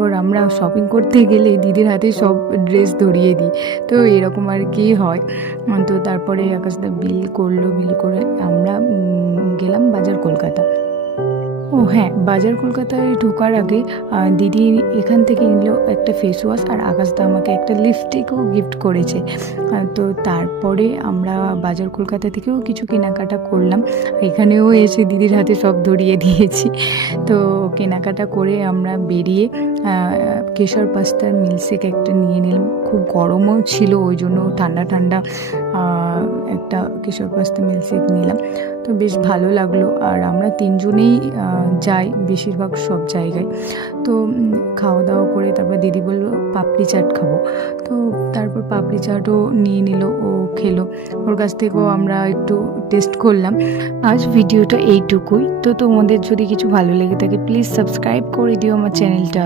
ওর আমরা শপিং করতে গেলে দিদির হাতে সব ড্রেস ধরিয়ে দিই, তো এরকম আর কি হয়। তো তারপরে আকাশদা বিল করলো, বিল করে আমরা গেলাম বাজার কলকাতা। ও হ্যাঁ, বাজার কলকাতায় ঢোকার আগে দিদি এখান থেকে নিল একটা ফেস ওয়াশ, আর আকাশদা আমাকে একটা লিপস্টিকও গিফট করেছে। তো তারপরে আমরা বাজার কলকাতা থেকেও কিছু কেনাকাটা করলাম, এখানেও এসে দিদির হাতে সব ধরিয়ে দিয়েছি। তো কেনাকাটা করে আমরা বেরিয়ে কেশর পাস্তার মিল্কশেক একটা নিয়ে নিলাম, খুব গরমও ছিল ওই জন্য ঠান্ডা ঠান্ডা একটা কেশর পাস্তা মিল্কশেক নিলাম, তো বেশ ভালো লাগলো। আর আমরা তিনজনেই যাই বেশিরভাগ সব জায়গায়। তো খাওয়া দাওয়া করে তারপর দিদি বললো পাপড়ি চাট খাবো, তো তারপর পাপড়ি চাটও নিয়ে নিল, ও খেলো, ওর কাছ থেকেও আমরা একটু টেস্ট করলাম। আজ ভিডিওটা এইটুকুই, তো তোমাদের যদি কিছু ভালো লেগে থাকে প্লিজ সাবস্ক্রাইব করে দিও আমার চ্যানেলটা।